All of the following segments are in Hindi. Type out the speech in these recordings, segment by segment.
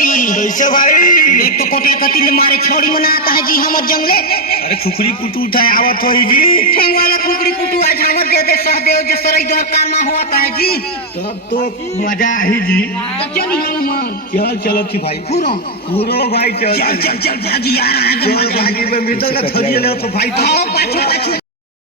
भाई कैसे भाई? एक तो कोटे कतिल मारे छोड़ी मना आता है जी हमर जंगले। अरे खुखरी पुटू उठाए आवत हो जी। ठेंग वाला खुखरी पुटू आज हमर दे दे सहदेव जो सरई दो कारमा हुआ का है जी। तब तो मजा आई जी। तो चली हम मन चल चलो थी भाई। पूरो पूरो भाई चल चल चल चल जा जी यार आगे चल भाई में मिर्दल का थोड़ी ले तो भाई तो आओ पाछू पाछू।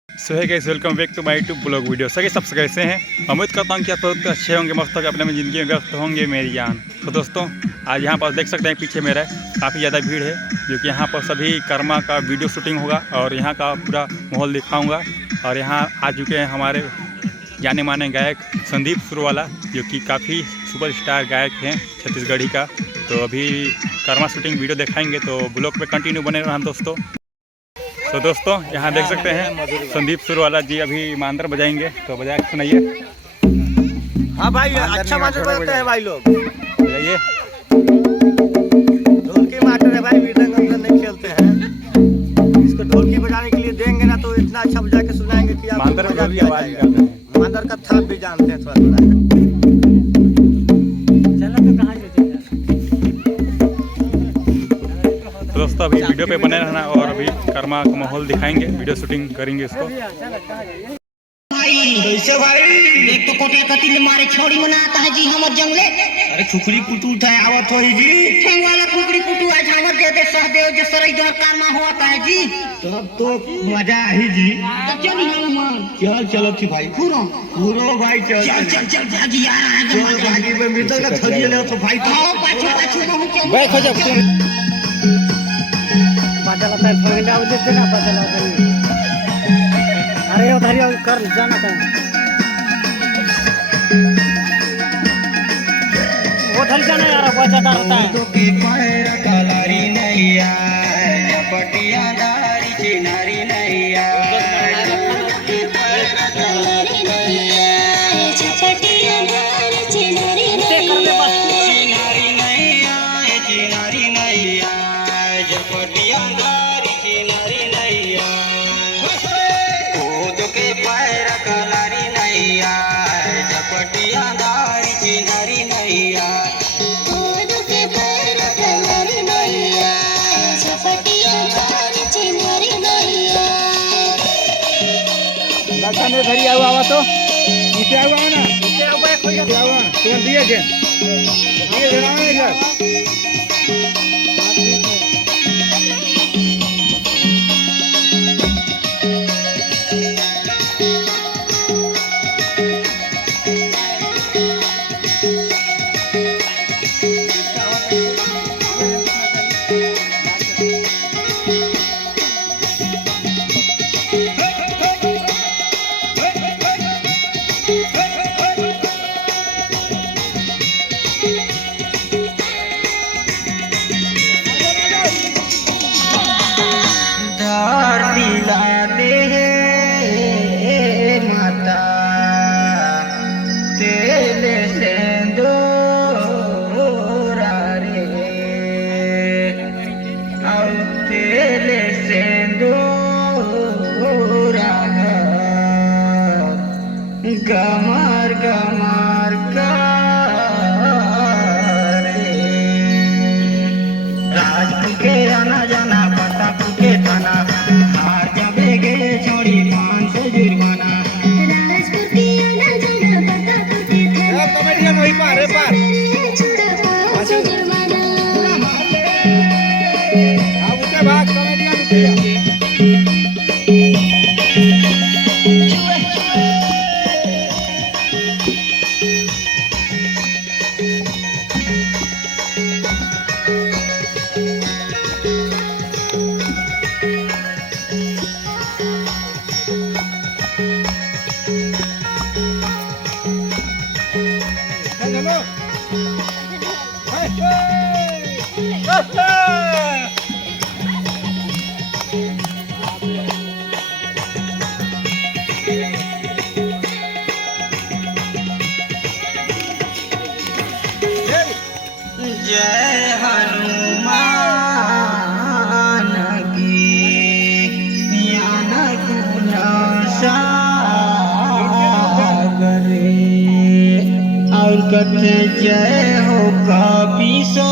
So hi guys, welcome back to my YouTube blog video. सभी सब कैसे हैं? उम्मीद करता हूँ कि आप बहुत अच्छे होंगे, मस्त होंगे, अपने में ज़िंदगी में व्यस्त होंगे मेरी जान। तो दोस्तों आज यहाँ पर देख सकते हैं पीछे मेरा काफ़ी ज़्यादा भीड़ है, जो कि यहाँ पर सभी कर्मा का वीडियो शूटिंग होगा और यहाँ का पूरा माहौल दिखाऊँगा। और यहाँ आ चुके हैं हमारे जाने माने गायक संदीप सुरवाला, जो कि काफ़ी सुपरस्टार गायक हैं छत्तीसगढ़ी का। तो अभी कर्मा शूटिंग वीडियो दिखाएँगे, तो ब्लॉग पे कंटिन्यू बने रहना दोस्तों। तो दोस्तों यहाँ देख सकते हैं संदीप सुरवाला जी अभी मांदर बजाएंगे, तो बजा के सुनाइए। हाँ भाई अच्छा मास्टर बजाते हैं भाई लोग। बजाइए। ढोलकी मास्टर है भाई, मृदंग हम नहीं खेलते हैं। इसको ढोलकी बजाने के लिए देंगे ना तो इतना अच्छा बजा के सुनाएंगे कि आप मांदर मजा भी आ आवाज जाएगा। मांदर का थाप भी जानते हैं थोड़ा थोड़ा। दोस्तों अभी वीडियो पे बने रहना और अभी कर्मा का माहौल दिखाएंगे, वीडियो शूटिंग करेंगे इसको। भाई कैसे भाई? एक तो कोटे कतिल मारे छोड़ी मना आता है जी हमर जंगले। अरे खुखरी पुटू उठाए आवत हो जी। ठेंग वाला खुखरी पुटू आज हमर दे दे सहदेव जो सरई दो कारमा हुआ का है जी। तब तो मजा आई जी। तो चली हम मन चल चलो थी भाई। पूरो पूरो भाई चल चल चल चल जा जी यार आगे चल भाई में मृदल का थोड़ी ले तो भाई तो आओ पाछू पाछू बहुत चल बैठ हो जा। बदलता है फंडा उधर देना बदलता है। अरे उधर कर जाना था उधर जाना यार, बचाता रहता है। तो के पैर कलारी नैया पटिया दारी चिनारी नैया के पैर कलारी नैया पटिया दारी चिनारी नैया चिनारी नैया चिनारी नैया पटिया दारी चिनारी नैया ओ तो के पैर कलारी नैया पटिया दारी चिनारी नैया घड़ी आवा तो नीचे आवा ना, नीचे आवा कोई आवा तो दिए के दिए जरा में इधर गमर गमर राजपुर के आना जाना पता पुके थाना हार जाबे गे छोड़ी 500 जुर्माना। राजपुर के आना जाना पता पुके थाना कमेडियन वही पार है पार छोड़ा जुर्माना। अब उठे भाग कमेडियन उठे। जय हनुमान की ज्ञान गुण सागरे और कथे जय हो कपि सो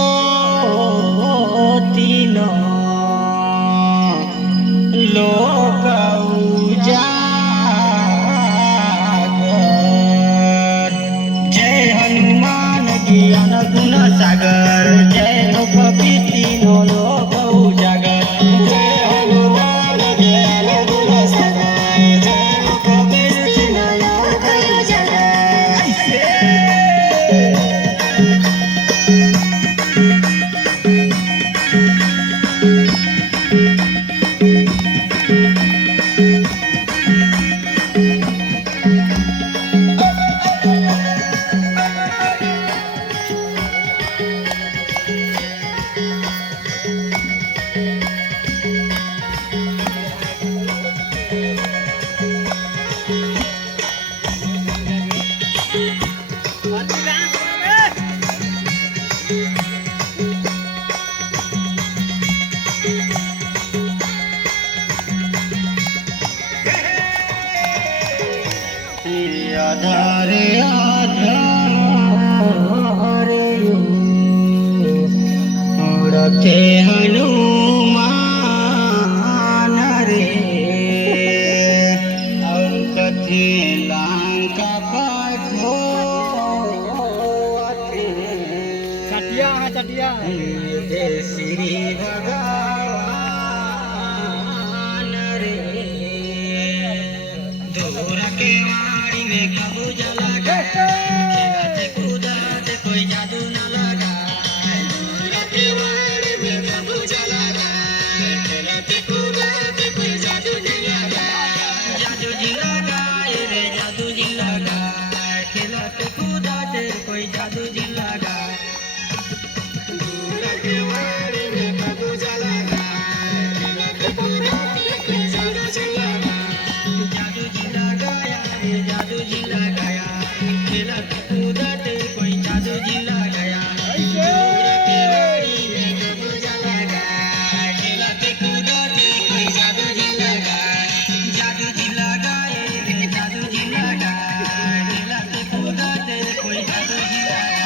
सागर जय लोक बीतीनो लोक उजागर जय हनुमान जय गुण सागर जय लोक बीतीनो लोक उजागर आधारे आधारे रखे हनुमान रे अंक थे लंका पथो चटिया है चटिया श्री भगवान रे दूर के वाणी में कबू जला खेलते कूदते कोई जादू न लगा दूर के वाणी में कबू जला खेलते कूदते कोई जादू नहीं लगा जादू जी लगा रे जादू जी लगा खेलते कूदते कोई जादू जी लगा दूर के वाणी में कबू जला खेलते कूदते कोई जादू जी लगा जादू जी लगाया रे जादू जी लगाया खेलते कूदते कोई जादू जी लगाया दूर के वाणी में कबू जला खेलते कूदते कोई जादू जी लगा जादू जी लगाए रे जादू जी लगा खेलते कूदते कोई जादू जी लगा